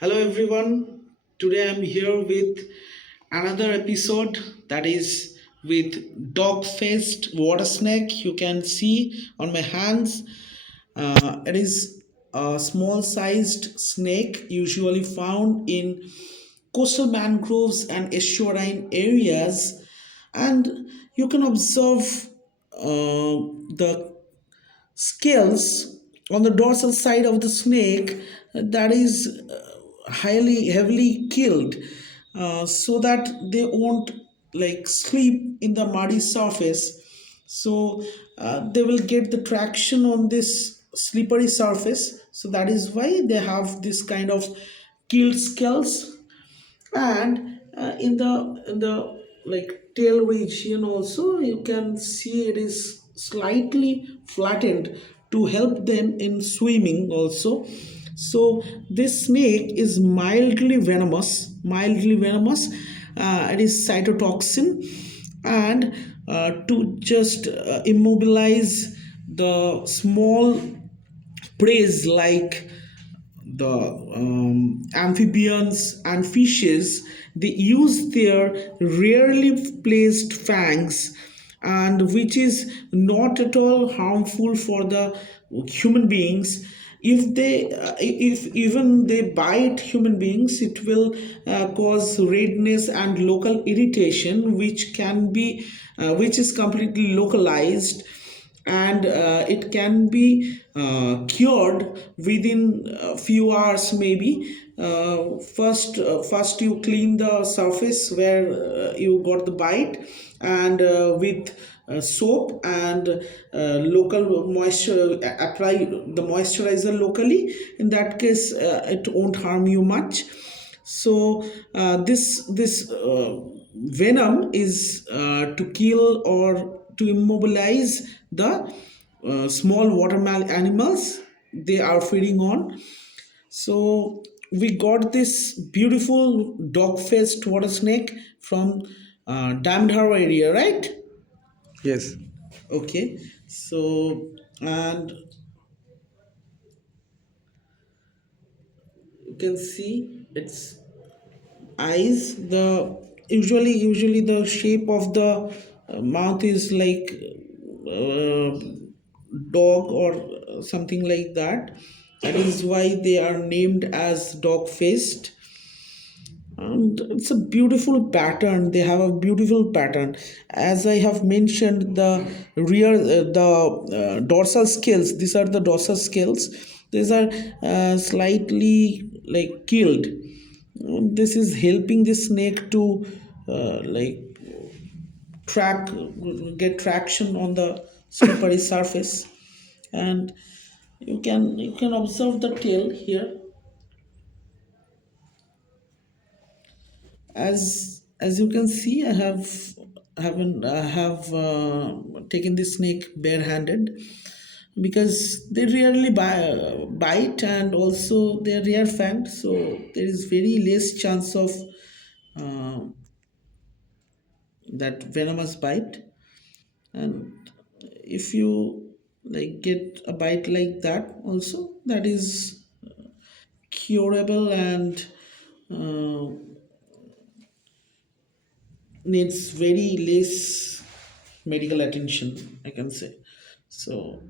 Hello everyone. Today I'm here with another episode that is with dog-faced water snake. You can see on my hands. It is a small-sized snake usually found in coastal mangroves and estuarine areas, and you can observe the scales on the dorsal side of the snake that is highly heavily killed so that they won't like sleep in the muddy surface, so they will get the traction on this slippery surface, so that is why they have this kind of killed scales. And in the like tail region also you can see it is slightly flattened to help them in swimming also. So this snake is mildly venomous. It is cytotoxin, and to just immobilize the small preys like the amphibians and fishes, they use their rarely placed fangs, and which is not at all harmful for the human beings. If even they bite human beings, it will cause redness and local irritation, which is completely localized, and it can be cured within a few hours maybe. First you clean the surface where you got the bite, and with soap and local moisture, apply the moisturizer locally. In that case it won't harm you much. So this venom is to kill or to immobilize the small watermelon animals they are feeding on. So we got this beautiful dog-faced water snake from Diamond Harbor area, right? Yes. Okay. So, and you can see its eyes. The usually the shape of the mouth is like uh, dog or something like that. That is why they are named as dog faced. And it's a beautiful pattern. They have a beautiful pattern. As I have mentioned, the rear the dorsal scales, these are the dorsal scales. These are slightly like killed. This is helping the snake to like track get traction on the slippery surface. And you can observe the tail here. As you can see, I have taken the snake barehanded, because they rarely bite, and also they are rare fanged, so there is very less chance of uh, that venomous bite. And if you like get a bite like that also, that is curable and uh, needs very less medical attention, I can say. So